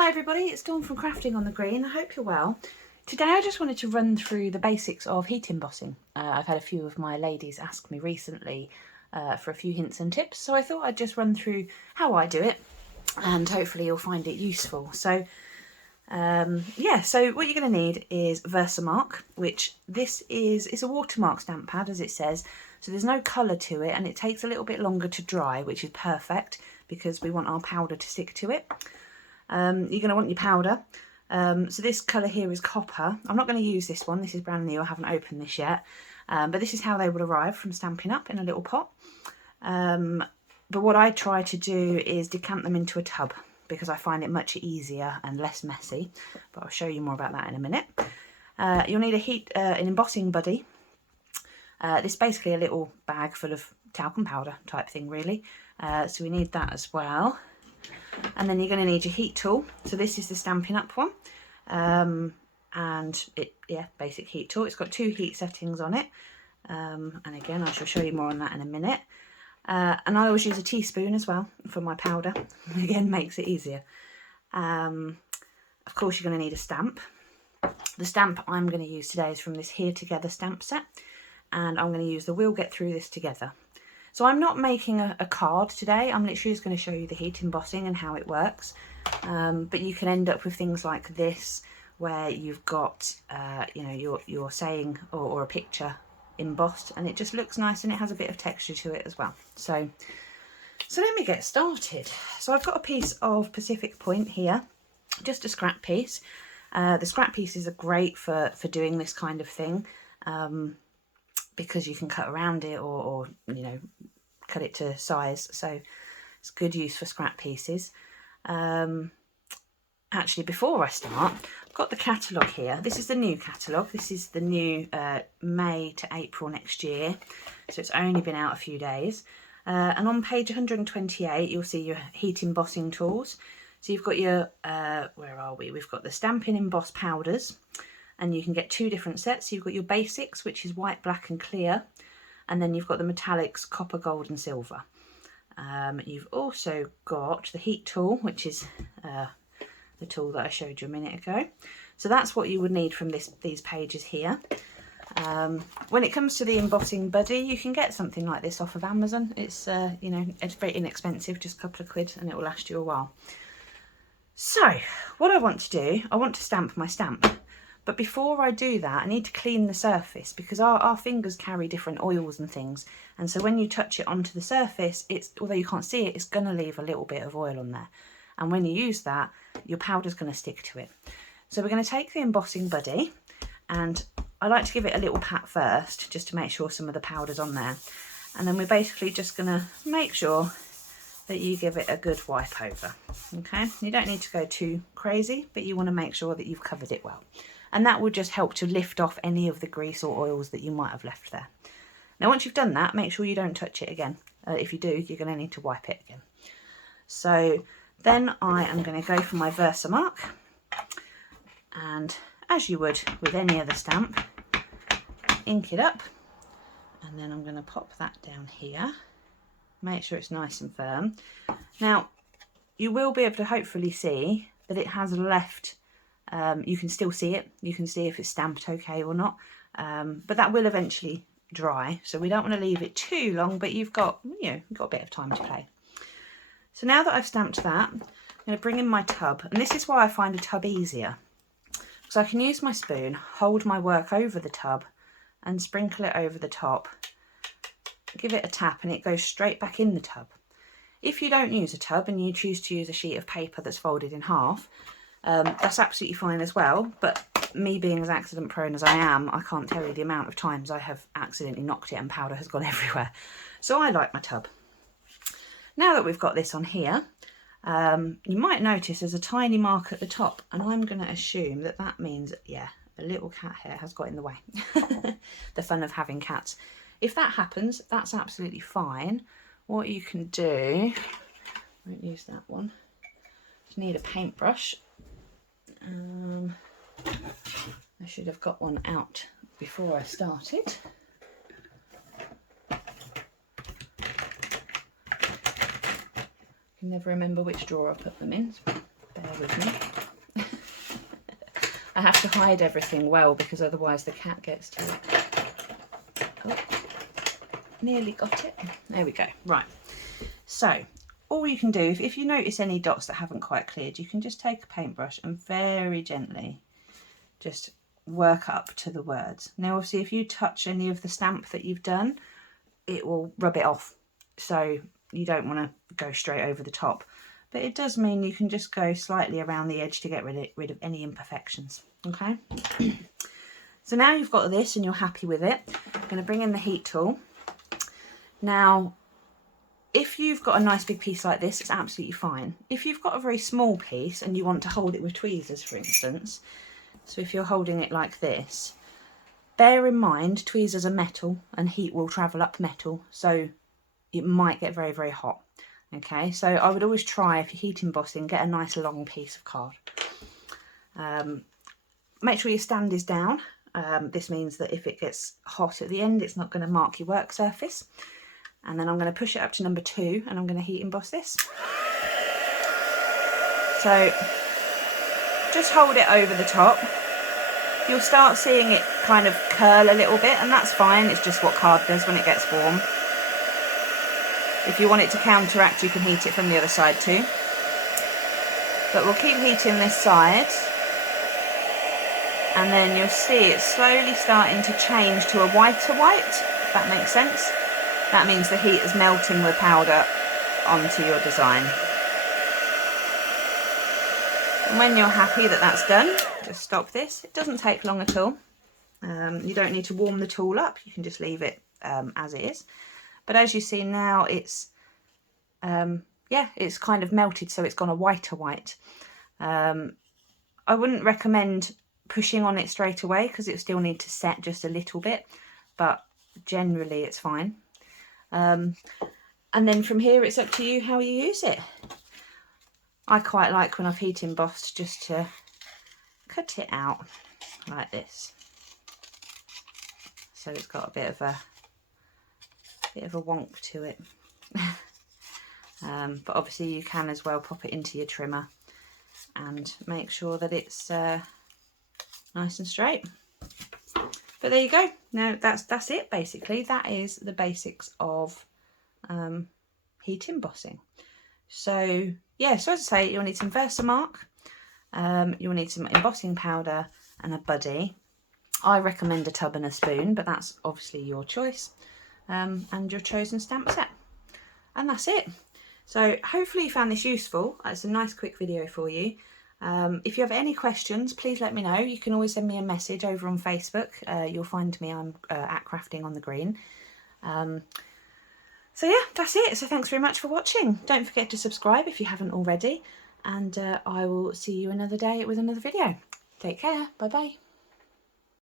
Hi everybody, it's Dawn from Crafting on the Green. I hope you're well. Today I just wanted to run through the basics of heat embossing. I've had a few of my ladies ask me recently for a few hints and tips, so I thought I'd just run through how I do it and hopefully you'll find it useful. So so what you're going to need is Versamark, which it's a watermark stamp pad as it says, so there's no colour to it and it takes a little bit longer to dry, which is perfect because we want our powder to stick to it. You're going to want your powder. So this colour here is copper. I'm not going to use this one, this is brand new, I haven't opened this yet. But this is how they would arrive from Stampin' Up in a little pot. But what I try to do is decant them into a tub because I find it much easier and less messy. But I'll show you more about that in a minute. You'll need an embossing buddy. This is basically a little bag full of talcum powder type thing really. So we need that as well. And then you're going to need your heat tool. So this is the Stampin' Up one. Basic heat tool. It's got 2 heat settings on it. And again, I shall show you more on that in a minute. And I always use a teaspoon as well for my powder. Again, makes it easier. Of course, you're going to need a stamp. The stamp I'm going to use today is from this Here Together stamp set. And I'm going to use the We'll Get Through This Together. So I'm not making a card today, I'm literally just going to show you the heat embossing and how it works. But you can end up with things like this, where you've got, your saying or a picture embossed, and it just looks nice and it has a bit of texture to it as well. So let me get started. So I've got a piece of Pacific Point here, just a scrap piece. The scrap pieces are great for doing this kind of thing. Because you can cut around it or cut it to size, so it's good use for scrap pieces. Actually, before I start, I've got the catalogue here. This is the new catalogue. This is the new May to April next year, so it's only been out a few days. And on page 128 you'll see your heat embossing tools. So you've got your where are we? We've got the Stampin' Emboss powders. And you can get 2 different sets. So you've got your basics, which is white, black and clear. And then you've got the metallics, copper, gold and silver. You've also got the heat tool, which is the tool that I showed you a minute ago. So that's what you would need from these pages here. When it comes to the embossing buddy, you can get something like this off of Amazon. It's, it's very inexpensive, just a couple of quid, and it will last you a while. So what I want to do, I want to stamp my stamp. But before I do that, I need to clean the surface because our fingers carry different oils and things. And so when you touch it onto the surface, although you can't see it, it's going to leave a little bit of oil on there. And when you use that, your powder's going to stick to it. So we're going to take the embossing buddy, and I like to give it a little pat first, just to make sure some of the powder's on there. And then we're basically just going to make sure that you give it a good wipe over. Okay, you don't need to go too crazy, but you want to make sure that you've covered it well. And that will just help to lift off any of the grease or oils that you might have left there. Now once you've done that, make sure you don't touch it again. If you do, you're going to need to wipe it again. So then I am going to go for my Versamark, and as you would with any other stamp, ink it up, and then I'm going to pop that down here. Make sure it's nice and firm. Now you will be able to hopefully see that it has left. You can still see it. You can see if it's stamped okay or not. But that will eventually dry, so we don't want to leave it too long. But you've got a bit of time to play. So now that I've stamped that, I'm going to bring in my tub, and this is why I find a tub easier, because I can use my spoon, hold my work over the tub, and sprinkle it over the top. Give it a tap, and it goes straight back in the tub. If you don't use a tub and you choose to use a sheet of paper that's folded in half, that's absolutely fine as well, but me being as accident prone as I am, I can't tell you the amount of times I have accidentally knocked it and powder has gone everywhere. So I like my tub. Now that we've got this on here, you might notice there's a tiny mark at the top, and I'm going to assume that that means, yeah, a little cat hair has got in the way. The fun of having cats. If that happens, that's absolutely fine. What you can do, I won't use that one, just need a paintbrush. I should have got one out before I started. can never remember which drawer I put them in. Bear with me. I have to hide everything well because otherwise the cat gets to it. Oh, nearly got it. There we go. Right. So all you can do, if you notice any dots that haven't quite cleared, you can just take a paintbrush and very gently just work up to the words. Now obviously if you touch any of the stamp that you've done, it will rub it off, so you don't want to go straight over the top, but it does mean you can just go slightly around the edge to get rid of any imperfections. Okay. So now you've got this and you're happy with it, I'm going to bring in the heat tool. Now if you've got a nice big piece like this, it's absolutely fine. If you've got a very small piece and you want to hold it with tweezers, for instance, so if you're holding it like this, bear in mind tweezers are metal and heat will travel up metal, so it might get very, very hot. Okay, so I would always try, if you're heat embossing, get a nice long piece of card. Make sure your stand is down. This means that if it gets hot at the end, it's not going to mark your work surface. And then I'm going to push it up to number 2 and I'm going to heat emboss this. So just hold it over the top. You'll start seeing it kind of curl a little bit, and that's fine, it's just what card does when it gets warm. If you want it to counteract, you can heat it from the other side too. But we'll keep heating this side, and then you'll see it's slowly starting to change to a whiter white, if that makes sense. That means the heat is melting the powder onto your design. And when you're happy that that's done, just stop this. It doesn't take long at all. You don't need to warm the tool up, you can just leave it as it is. But as you see now, it's yeah, it's kind of melted, so it's gone a whiter white. I wouldn't recommend pushing on it straight away because it still need to set just a little bit, but generally it's fine. And then from here it's up to you how you use it. I quite like when I've heat embossed just to cut it out like this, so it's got a bit of a wonk to it. But obviously you can as well pop it into your trimmer and make sure that it's nice and straight. But there you go. Now that's it basically. That is the basics of heat embossing. So yeah, so as I say, you'll need some Versamark, you'll need some embossing powder and a buddy. I recommend a tub and a spoon, but that's obviously your choice, and your chosen stamp set. And that's it. So hopefully you found this useful. It's a nice quick video for you. If you have any questions, please let me know. You can always send me a message over on Facebook. You'll find me, I'm at Crafting on the Green. So yeah, that's it. So thanks very much for watching. Don't forget to subscribe if you haven't already. And I will see you another day with another video. Take care. Bye bye.